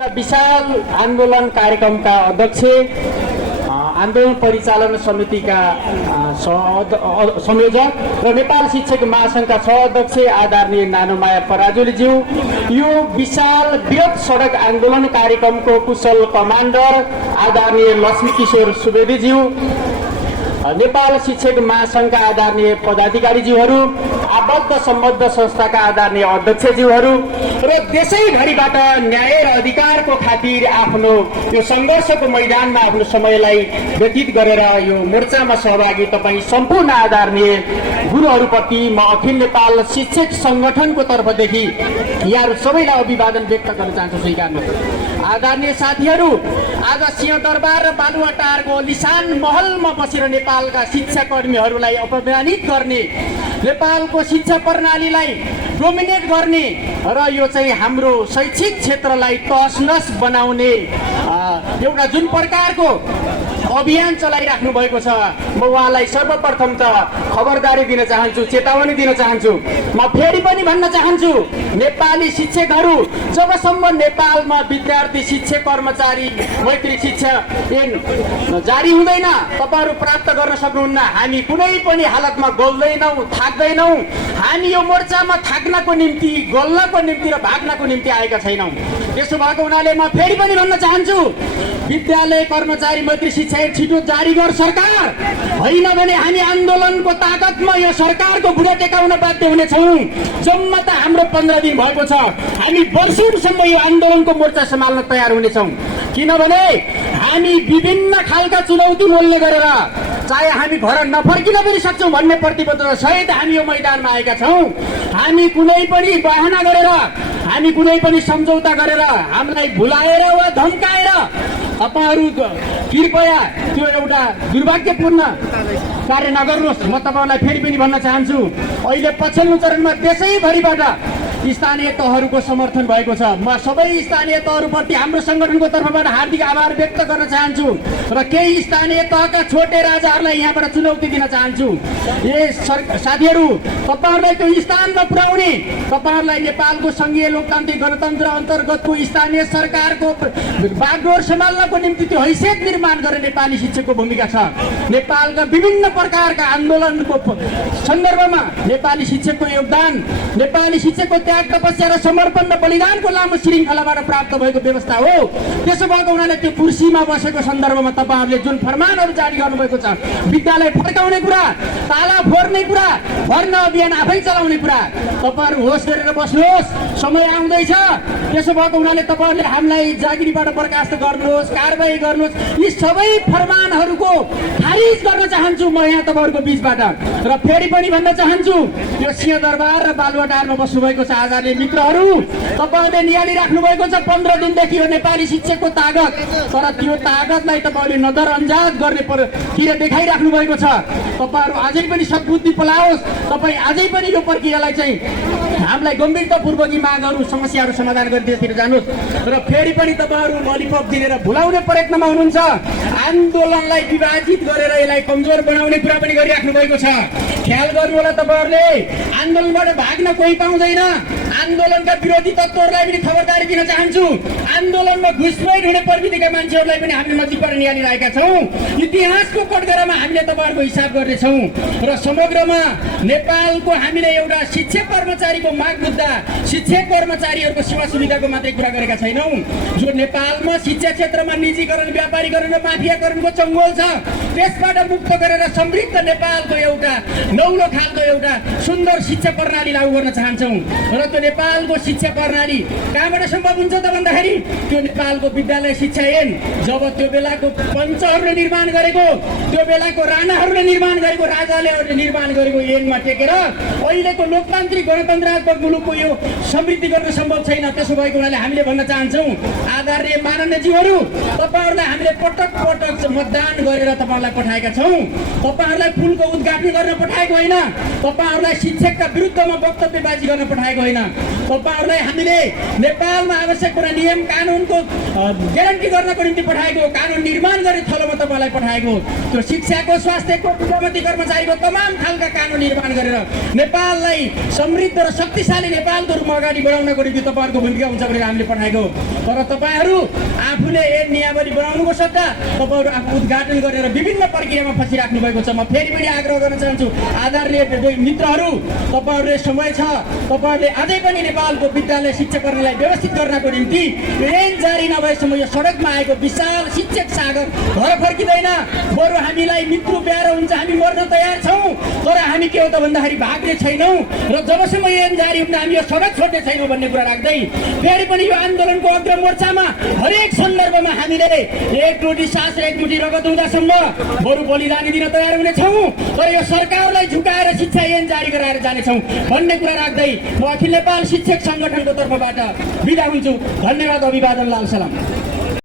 विशाल आन्दोलन कार्यक्रमका अध्यक्ष आन्दोलन परिचालन समितिका संयोजक र नेपाल शिक्षक महासंघका सहअध्यक्ष आदरणीय नानुमाया पराजुलीज्यू, यो विशाल बृहत सडक आन्दोलन कार्यक्रमको कुशल कमान्डर आदरणीय लक्ष्मीकिशोर सुवेदीज्यू, नेपाल शिक्षक महासंघका आदरणीय पदाधिकारीज्यूहरू, आबद्ध सम्बद्ध संस्थाका आदरणीय अध्यक्षज्यूहरू र देशैभरिबाट न्याय र अधिकारको खातिर आफ्नो यो सङ्घर्षको मैदानमा आफ्नो समयलाई व्यतीत गरेर यो मोर्चामा सहभागी तपाईँ सम्पूर्ण आदरणीय गुरुहरूप्रति म अखिल नेपाल शिक्षक संगठनको तर्फदेखि यहाँहरू सबैलाई अभिवादन व्यक्त गर्न चाहन्छु। स्वीकार्नुहोस्। आदरणीय साथीहरू, आज सिंहदरबार र बालुवाटारको लिसान महलमा बसेर नेपालका शिक्षाकर्मीहरूलाई अपमानित गर्ने, नेपालको शिक्षा प्रणालीलाई डोमिनेट गर्ने र यो चाहिँ हाम्रो शैक्षिक क्षेत्रलाई तहस बनाउने एउटा जुन प्रकारको अभियान चलाइराख्नु भएको छ, म उहाँलाई सर्वप्रथम त खबरदारी दिन चाहन्छु, चेतावनी दिन चाहन्छु। म फेरि पनि भन्न चाहन्छु, नेपाली शिक्षकहरू जबसम्म नेपालमा विद्यार्थी शिक्षक कर्मचारी मैत्री शिक्षा ऐन जारी हुँदैन तपाईहरू प्राप्त गर्न सक्नुहुन्न। हामी कुनै पनि हालतमा गल्दैनौँ, थाक्दैनौँ। हामी यो मोर्चामा थाक्नको निम्ति, गल्नको निम्ति र भाग्नको निम्ति आएका छैनौँ। त्यसो भएको हुनाले म फेरि पनि भन्न चाहन्छु, विद्यालय कर्मचारी मैत्री शिक्षा ऐन छिटो जारी गर सरकार, होइन भने हामी आन्दोलनको ताकतमा यो सरकारको बुढा टेकाउन बाध्य हुनेछौँ। जम्मा त हाम्रो 15 दिन भएको छ, हामी वर्षौंसम्म यो आन्दोलनको मोर्चा सम्हाल्न तयार हुनेछौँ। किनभने हामी विभिन्न खालका चुनौती मोल्ने गरेर चाहे हामी घर नफर्किन पनि सक्छौँ भन्ने प्रतिबद्धता सहित हामी यो मैदानमा आएका छौँ। हामी कुनै पनि बहाना गरेर, हामी कुनै पनि सम्झौता गरेर, हामीलाई भुलाएर वा धम्काएर तपाईहरू कृपया त्यो एउटा दुर्भाग्यपूर्ण कार्य नगर्नुहोस्। म तपाईहरूलाई फेरि पनि भन्न चाहन्छु, अहिले पछिल्लो चरणमा देशैभरिबाट स्थानीय तहहरूको समर्थन भएको छ। म सबै स्थानीय तहहरूप्रति हाम्रो संगठनको तर्फबाट हार्दिक आभार व्यक्त गर्न चाहन्छु र केही स्थानीय तहका छोटे राजाहरूलाई यहाँबाट चुनौती दिन चाहन्छु। साथीहरू, तपाईहरूलाई त्यो स्थानमा पुर्याउने, तपाईहरूलाई नेपालको संघीय लोकतान्त्रिक गणतन्त्र अन्तर्गतको स्थानीय सरकारको बागडोर सम्हाल्नको निम्ति त्यो हैसियत निर्माण गर्ने नेपाली शिक्षकको भूमिका छ। नेपालका विभिन्न प्रकारका आन्दोलनको सन्दर्भमा नेपाली शिक्षकको योगदान, नेपाली शिक्षकको त्याग, तपस्या र समर्पण र बलिदानको लामो श्रृङ्खलाबाट प्राप्त भएको व्यवस्था हो। त्यसो भएको हुनाले त्यो कुर्सीमा बसेको सन्दर्भमा तपाईहरूले जुन फरमानहरू जारी गर्नुभएको छ, विद्यालय फर्काउने कुरा, ताला फोर्ने कुरा, भर्न अभियान आफै चलाउने कुरा, तपाईहरू होस गरेर बस्नुहोस्। समय आउँदैछ। त्यसो भएको हुनाले तपाईहरूले हामीलाई जागिरीबाट बर्खास्त गर्नुहोस्, कारबाही गर्नुहोस्। यी सबै फरमानहरूको खारिज गर्न चाहन्छु म यहाँ तपाईँहरूको बीचबाट। र फेरि पनि भन्न चाहन्छु, यो सिंहदरबार र बालुवाटारमा बस्नुभएको छ आदरणीय मित्रहरू, तपाईँहरूले निहालिराख्नु भएको छ 15 दिनदेखि यो नेपाली शिक्षकको तागत, तर त्यो तागतलाई तपाईँहरूले नजरअन्दाज गर्ने तिर देखाइराख्नु भएको छ। तपाईँहरू अझै पनि सद्बुद्धि पलाओस्, तपाईँ अझै पनि यो प्रक्रियालाई चाहिँ हामीलाई गम्भीरतापूर्वक यी मागहरू, समस्याहरू समाधान गरिदिएर जानुहोस्। र फेरि पनि तपाईँहरू ललिपप दिएर भुलाउने प्रयत्नमा हुनुहुन्छ। आन्दोलनलाई विभाजित गरेर यसलाई कमजोर बनाउने कुरा पनि गरिराख्नु भएको छ। ख्याल गर्नु होला तपाईँहरूले, आन्दोलनबाट भाग्न कोही पाउँदैन। आन्दोलनका विरोधी तत्त्वहरूलाई पनि खबरदारी दिन चाहन्छु। आन्दोलनमा घुसपैठ हुने प्रवृत्तिका मान्छेहरूलाई पनि हामीले नजिकबाट निहालिरहेका छौँ। इतिहासको कटघरामा हामीले तपाईँहरूको हिसाब गर्नेछौँ र समग्रमा नेपालको हामीले एउटा शिक्षक कर्मचारीको माग मुद्दा, शिक्षक कर्मचारीहरूको सेवा सुविधाको मात्रै कुरा गरेका छैनौँ। जो नेपालमा शिक्षा क्षेत्रमा निजीकरण, व्यापारीकरण र माफियाकरणको चङ्गोल छ, त्यसबाट मुक्त गरेर समृद्ध नेपालको एउटा नौलो खालको एउटा सुन्दर शिक्षा प्रणाली लागू गर्न चाहन्छौँ। र त्यो नेपालको शिक्षा प्रणाली कहाँबाट सम्भव हुन्छ त भन्दाखेरि त्यो नेपालको विद्यालय शिक्षा ऐन, जब त्यो बेलाको पञ्चहरूले निर्माण गरेको, त्यो बेलाको राणाहरूले निर्माण गरेको, राजाले निर्माण गरेको ऐनमा टेकेर अहिलेको लोकतान्त्रिक गणतन्त्रात्मक मुलुकको यो समृद्धि गर्न सम्भव छैन। त्यसो भएको हुनाले हामीले भन्न चाहन्छौँ, आदरणीय माननीयज्यूहरू, तपाईँहरूलाई हामीले पटक पटक मतदान गरेर तपाईँहरूलाई पठाएका छौँ। तपाईँहरूलाई पुलको उद्घाटन गर्न पठाएको होइन, तपाईँहरूलाई शिक्षकका विरुद्धमा वक्तव्यबाजी गर्न पठाएको होइन। तपाईहरुलाई हामीले नेपालमा आवश्यक पर्ने नियम कानुनको ग्यारेन्टी गर्नको निम्ति पठाएको हो, कानुन निर्माण गर्ने थलोमा तपाईलाई पठाएको हो। त्यो शिक्षाको, स्वास्थ्यको, विद्यार्थी कर्मचारीको तमाम खालका कानुन निर्माण गरेर नेपाललाई समृद्ध र शक्तिशाली नेपालको रूपमा अगाडि बढाउनको निम्ति तपाईहरुको भूमिका हुन्छ भनेर हामीले पठाएको हो। तर तपाईहरु आफूले एक नियमावली बनाउनुको सट्टा तपाईहरु आफू उद्घाटन गरेर विभिन्न प्रक्रियामा फसिराख्नु भएको छ। म फेरि पनि आग्रह गर्न चाहन्छु आदरणीय मित्रहरू, तपाईहरुले समय छ, तपाईहरुले अझै पनि नेपालको विद्यालय शिक्षा कर्मीलाई व्यवस्थित गर्नको निम्ति ऐन जारी नभएसम्म यो सडकमा आएको विशाल शिक्षक सागर घर फर्किँदैन। बरु हामीलाई मृत्यु प्यारो हुन्छ, हामी मर्न तयार छौँ, तर हामी के हो त भन्दाखेरि भाग्ने छैनौँ र जबसम्म ऐन जारी हुन्न हामी यो सडक छोड्ने छैनौँ भन्ने कुरा राख्दै फेरि पनि यो आन्दोलनको अग्र मोर्चामा हरेक सन्दर्भमा हामीले एक रोटी सास र एक मुठी रगत हुँदासम्म बरु बलिदानी दिन तयार हुनेछौँ, तर यो सरकारलाई झुकाएर शिक्षा ऐन जारी गराएर जानेछौँ भन्ने कुरा राख्दै म अखिल नेपाल शिक्षक संगठनको तर्फबाट बिदा हुन्छु। धन्यवाद। अभिवादन। लाल सलाम।